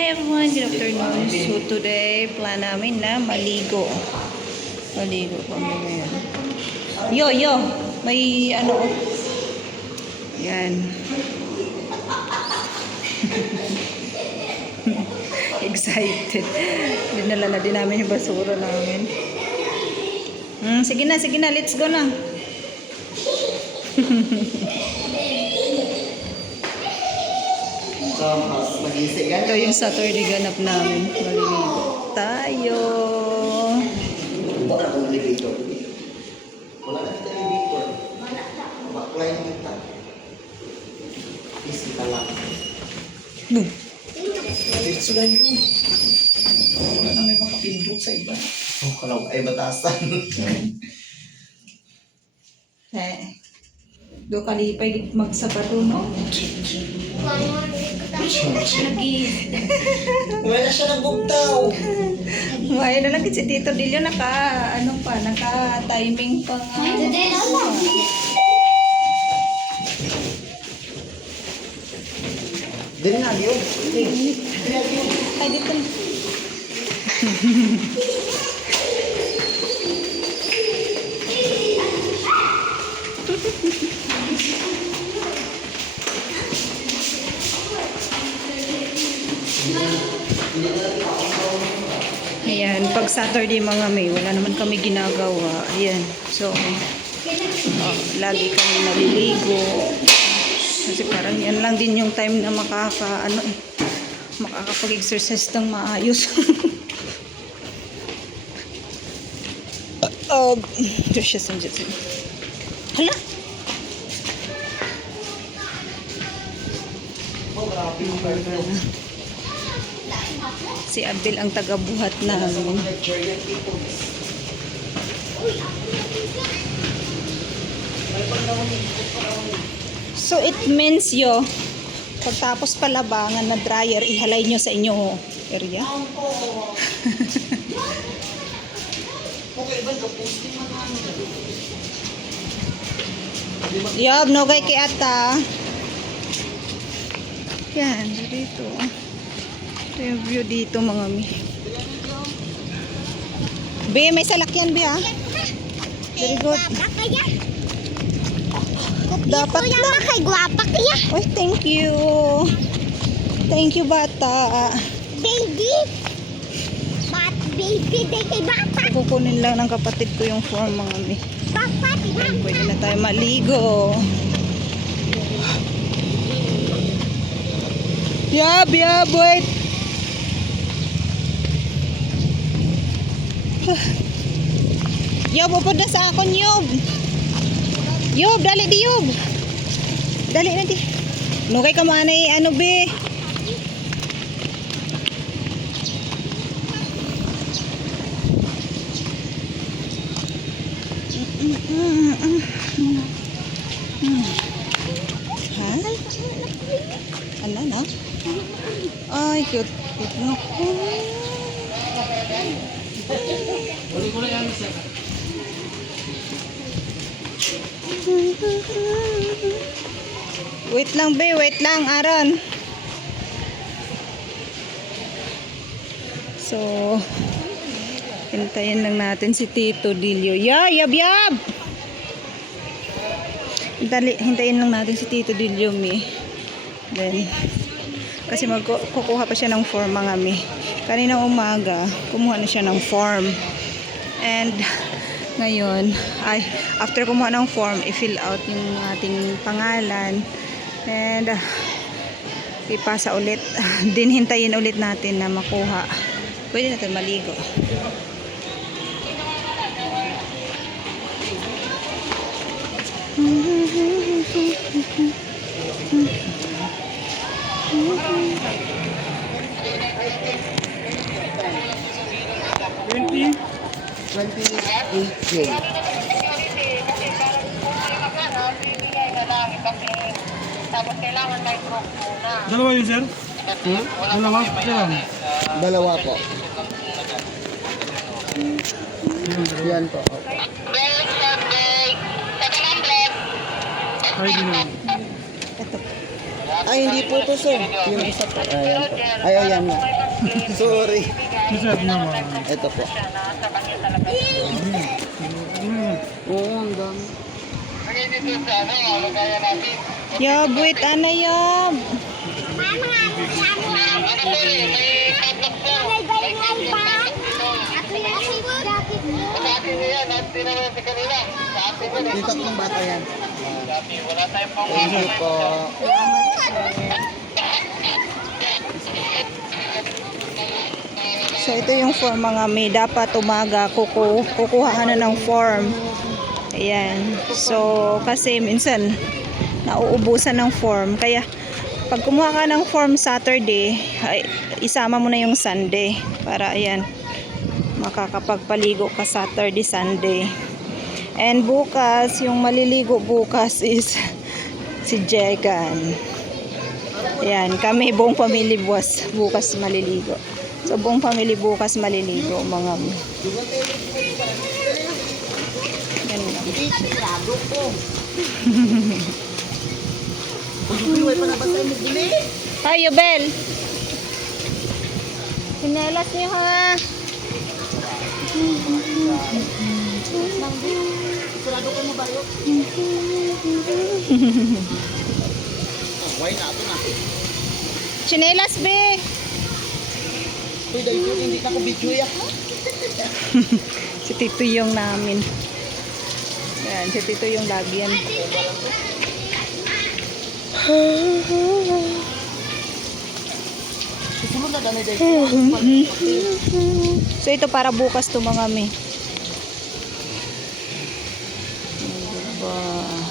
Hi everyone, good afternoon. So today, plan namin na maligo. Maligo kami ngayon. Yo! May ano. Yan. Excited. Dinala na din namin yung basura namin. Sige na, let's go na. Ito yung Saturday ganap namin. Maliligo tayo. Wala akong elevator. Wala na kita elevator. Baklay kita. Please kita lang. Boom. Dito na yun. Wala na may mga pindot sa iba. Oh, kalau ay batasan. Do kalipay magsabato, no? Wala siya ng bugtaw. May na lang si Tito Dilio naka-timing pa nga. Dili na, Dio. Ay, dito na. Ayan, pag Saturday mga may, wala naman kami ginagawa. Ayan, so, lagi kami naliligo. Kasi parang yan lang din yung time na makakapag-exercise ng maayos. Just hala! Si Abdel ang taga-buhat namin. So it means pagtapos palabangan na dryer, ihalay nyo sa inyo area. Yob, nogay kay ata. Yan, dito. Ito yung view dito mga mi. Be, may salakyan be ha. Very good. Dapat na. Kay guwapa kaya. Oy, thank you. Thank you, bata. Baby. Baby, day kay bata. Kukunin lang ng kapatid ko yung form mga mi. Papa, Pwede na tayo maligo. Yab, wait. Yob, upod na sa akon, Yob. Yob, dali di, Yob. Dali na di. Nukay ka manay, ano be? Ha? Ano, no? Ay, cute. No. Wait lang, be. Wait lang, Aaron. So, hintayin lang natin si Tito Dilio. Yab! Hintayin lang natin si Tito Dilio, mi. Then, kasi kukuha pa siya ng form mga mi. Kaninang umaga, kumuha na siya ng form. And, ngayon, after kumuha ng form, i-fill out yung ating pangalan. And, ipasa ulit. Din hintayin ulit natin na makuha. Pwede natin maligo. Tapos kailangan may group muna. Dalawa yun, sir? Dalawa? Ilan? Dalawa po. Yan po. Break, break. Second break. Ay, di naman. Ito. Ay, hindi po to, sir. Yung isa po. Ayan po. Ay, ayan na. Sorry. Sir, naman. Ito po. Oo, ang dami. Yob, wait, ano Yob? Yung tatlong bata yan. Thank you po. So ito yung form mga may dapat umaga kukuha ka na ng form. Ayan. So kasi minsan nauubusan ng form. Kaya pag kumuha ka ng form Saturday, ay, isama mo na yung Sunday para ayan makakapagpaligo ka Saturday, Sunday. And bukas, yung maliligo bukas is si Jegan. Ayan, kami buong pamilya bukas maliligo. So buong pamilya bukas maliligo mga yan lang. Hi, Yobel. Sinelas niyo ha. Sarado ko mo ba yun? Why na ito na? Sinelas be. Uy, dahil po, hindi na ko video yan. Si Tito yung namin. Yan, si Tito yung lagi yan. Susunod na dami dahil. So ito para bukas to mga mi.